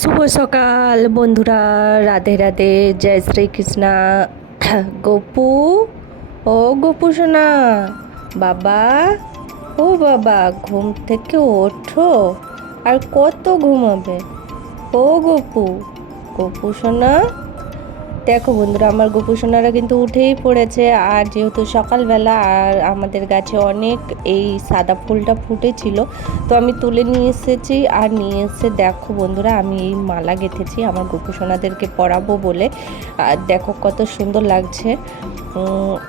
শুভ সকাল বন্ধুরা, রাধে রাধে, জয় শ্রীকৃষ্ণা। গপু, ও গপু সোনা, বাবা, ও বাবা, ঘুম থেকে ওঠো। আর কত ঘুমাবে? ও গপু, গপু সোনা। দেখো বন্ধুরা, আমার গোপু সোনারা কিন্তু উঠেই পড়েছে। আর যেহেতু সকালবেলা আর আমাদের গাছে অনেক এই সাদা ফুলটা ফুটেছিল, তো আমি তুলে নিয়ে এসেছি। আর নিয়ে এসে দেখো বন্ধুরা, আমি এই মালা গেঁথেছি আমার গোপু সোনাদেরকে পরাবো বলে। আর দেখো কত সুন্দর লাগছে।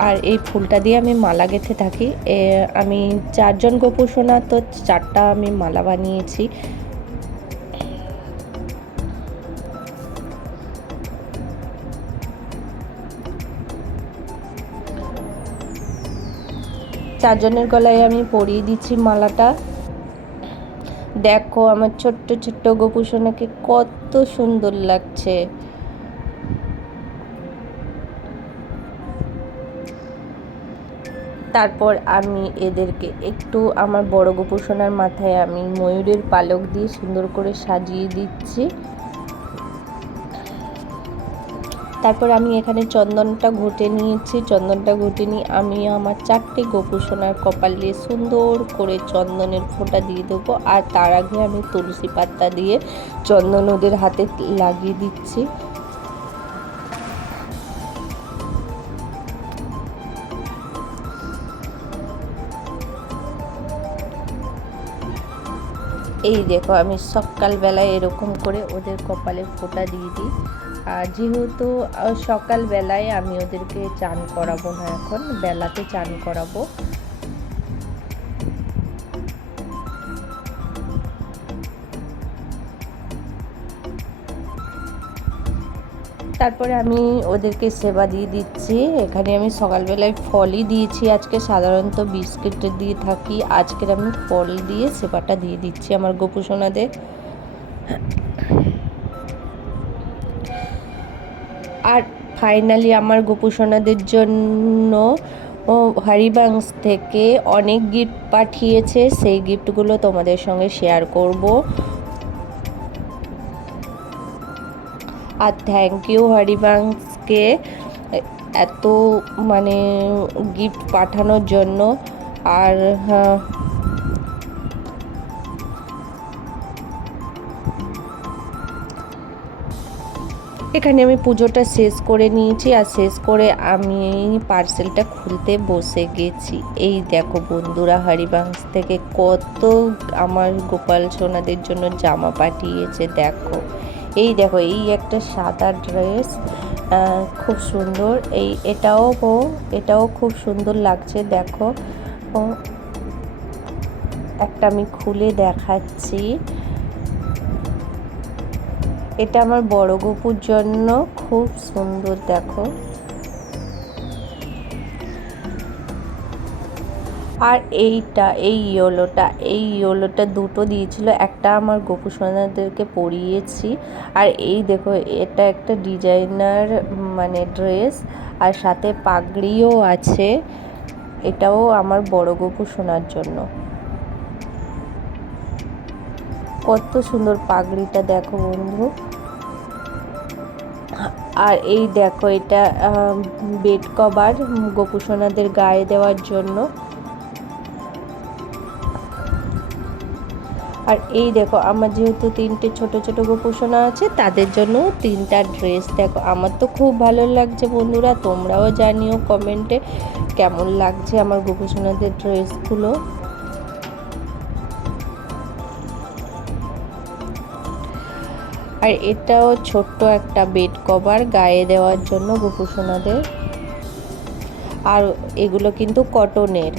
আর এই ফুলটা দিয়ে আমি মালা গেঁথে থাকি। আমি 4জন গোপু সোনা, তো 4টা আমি মালা বানিয়েছি। চারজনের গলায় আমি পরিয়ে দিচ্ছি মালাটা। দেখো আমার ছোট্ট ছোট্ট গোপু সোনাকে কত সুন্দর লাগছে। তারপর আমি এদেরকে একটু আমার বড় গোপু সোনার মাথায় আমি ময়ূরের পালক দিয়ে সুন্দর করে সাজিয়ে দিচ্ছি। তারপর আমি এখানে চন্দনটা ঘুটে নিয়েছি। চন্দনটা ঘুটে নিয়ে আমি আমার 4টে গোপু সোনার কপালে সুন্দর করে চন্দনের ফোঁটা দিয়ে দেবো। আর তার আগে আমি তুলসী পাতা দিয়ে চন্দন ওদের হাতে লাগিয়ে দিচ্ছি। এই দেখো, আমি সকালবেলায় এরকম করে ওদের কপালে ফোঁটা দিয়ে দিই। আর যেহেতু সকালবেলায় আমি ওদেরকে চান করাবো না, এখন বেলাতে চান করাবো। তারপরে আমি ওদেরকে সেবা দিয়ে দিচ্ছি। এখানে আমি সকালবেলায় ফলই দিয়েছি, আজকে সাধারণত বিস্কিট দিয়ে থাকি, আজকের আমি ফল দিয়ে সেবাটা দিয়ে দিচ্ছি আমার গোপু সোনাদের। আর ফাইনালি আমার গোপু সোনাদের জন্য হরিবাংশ থেকে অনেক গিফট পাঠিয়েছে, সেই গিফটগুলো তোমাদের সঙ্গে শেয়ার করব। আর থ্যাংক ইউ হরিবাংশকে এত মানে গিফট পাঠানোর জন্য। আর এখানে আমি পুজোটা শেষ করে নিয়েছি। আর শেষ করে আমি পার্সেলটা খুলতে বসে গেছি। এই দেখো বন্ধুরা, হরিবাংশ থেকে কত আমার গোপাল সোনাদের জন্য জামা পাঠিয়েছে। দেখো, এই দেখো, এই একটা সাদা ড্রেস, খুব সুন্দর। এটাও খুব সুন্দর লাগছে। দেখো, একটা আমি খুলে দেখাচ্ছি। এটা আমার বড় গোপুর জন্য খুব সুন্দর। দেখো, আর এই ইয়োলোটা দুটো দিয়েছিল, একটা আমার গোপু সোনাদেরকে পরিয়েছি। আর এই দেখো, এটা একটা ডিজাইনার মানে ড্রেস, আর সাথে পাগড়িও আছে। এটাও আমার বড় গোপু সোনার জন্য। কত সুন্দর পাগড়িটা দেখো বন্ধু। আর এই দেখো, এটা বেড কভার গোপু সোনাদের গায়ে দেওয়ার জন্য। আর এই দেখো, আমার যেহেতু 3টে ছোট ছোট গোপু সোনা আছে, তাদের জন্য 3টা ড্রেস। দেখো, আমার তো খুব ভালো লাগছে বন্ধুরা, তোমরাও জানিও কমেন্টে কেমন লাগছে আমার গোপু সোনাদের ড্রেসগুলো। আর এটাও ছোট্ট একটা বেড কভার গায়ে দেওয়ার জন্য গোপু সোনাদের। আর এগুলো কিন্তু কটনের।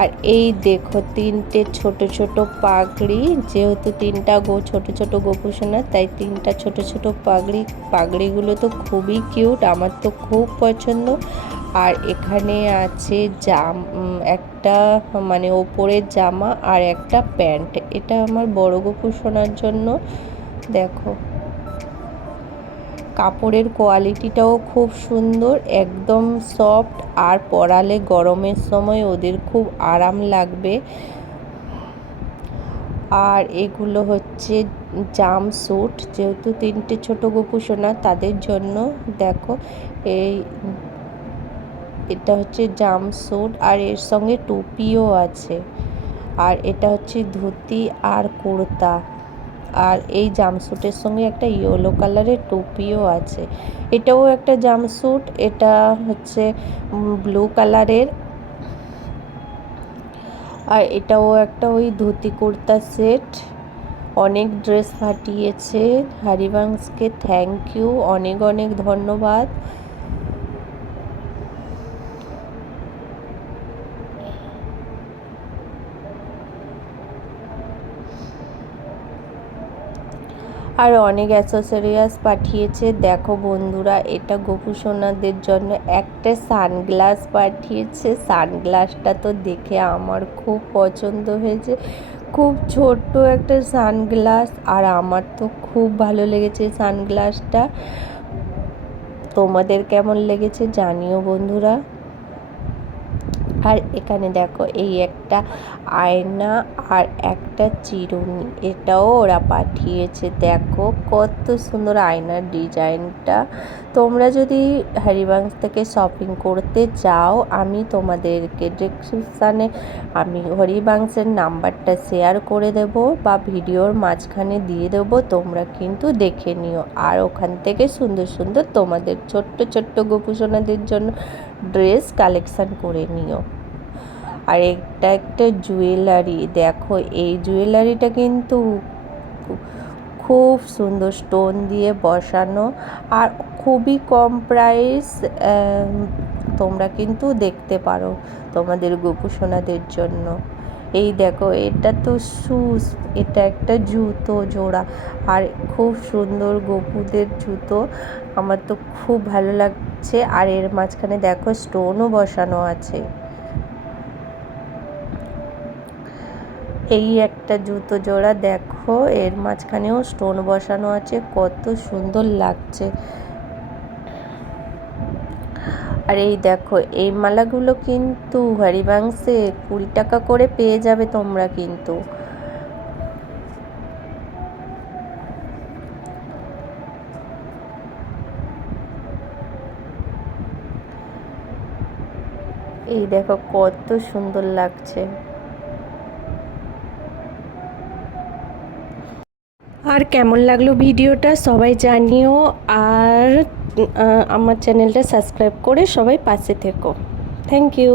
আর এই দেখো, 3টে ছোট ছোট পাগড়ি, যেহেতু 3টা ছোট ছোট গোপু সোনা, তাই 3টা ছোট ছোট পাগড়িগুলো তো খুবই কিউট, আমার তো খুব পছন্দ। আর এখানে আছে একটা মানে ওপরের জামা আর একটা প্যান্ট, এটা আমার বড় গোপু সোনার জন্য। দেখো, কাপড়ের কোয়ালিটিটাও খুব সুন্দর, একদম সফট। আর পরালে গরমের সময় ওদের খুব আরাম লাগবে। আর এগুলো হচ্ছে জাম্পস্যুট, যেহেতু 3টে ছোট গপু সোনা তাদের জন্য। দেখো এটা হচ্ছে জাম্পস্যুট আর এর সঙ্গে টুপিও আছে। আর এটা হচ্ছে ধুতি আর কুর্তা। আর এই জাম্পস্যুটের সঙ্গে একটা ইয়েলো কালারের টুপিও আছে। এটাও একটা জাম্পস্যুট, এটা হচ্ছে ব্লু কালারের। আর এটাও একটা ওই ধুতি কুর্তা সেট। অনেক ড্রেস পাঠিয়েছে হরিবংশকে, থ্যাংক ইউ, অনেক অনেক ধন্যবাদ। আর অনেক অ্যাসেসরিজ পাঠিয়েছে। দেখো বন্ধুরা, এটা গপু সোনাদের জন্য একটা সানগ্লাস পাঠিয়েছে। সানগ্লাসটা তো দেখে আমার খুব পছন্দ হয়েছে, খুব ছোট্ট একটা সানগ্লাস, আর আমার তো খুব ভালো লেগেছে সানগ্লাসটা। তোমাদের কেমন লেগেছে জানিও বন্ধুরা। আর এখানে দেখো এই একটা আয়না আর একটা চিরুনি, এটাও ওরা পাঠিয়েছে। দেখো কত সুন্দর আয়নার ডিজাইনটা। তোমরা যদি হরিবংশ থেকে শপিং করতে চাও, আমি তোমাদেরকে ডেসক্রিপশানে আমি হরিবংশের নাম্বারটা শেয়ার করে দেব বা ভিডিওর মাঝখানে দিয়ে দেবো, তোমরা কিন্তু দেখে নিও। আর ওখান থেকে সুন্দর সুন্দর তোমাদের ছোট্ট ছোট্ট গপু সোনাদের জন্য ড্রেস কালেকশান করে নিও। আর এটা একটা জুয়েলারি, দেখো এই জুয়েলারিটা কিন্তু খুব সুন্দর স্টোন দিয়ে বসানো আর খুবই কম প্রাইস। তোমরা কিন্তু দেখতে পারো তোমাদের গপু সোনাদের জন্য। এই দেখো এটা তো শুজ, এটা একটা জুতো জোড়া, আর খুব সুন্দর গপুদের জুতো, আমার তো খুব ভালো লাগছে। আর এর মাঝখানে দেখো স্টোনও বসানো আছে। এই একটা জুতো জোড়া, দেখো এর মাঝখানেও স্টোন বসানো আছে, কত সুন্দর লাগছে। আর এই দেখো এই মালাগুলো কিন্তু হরিবংশে 20 টাকা করে পেয়ে যাবে তোমরা কিন্তু। এই দেখো কত সুন্দর লাগছে। আর কেমন লাগলো ভিডিওটা সবাই জানিও। আর আমার চ্যানেলটা সাবস্ক্রাইব করে সবাই পাশে থেকো। Thank you.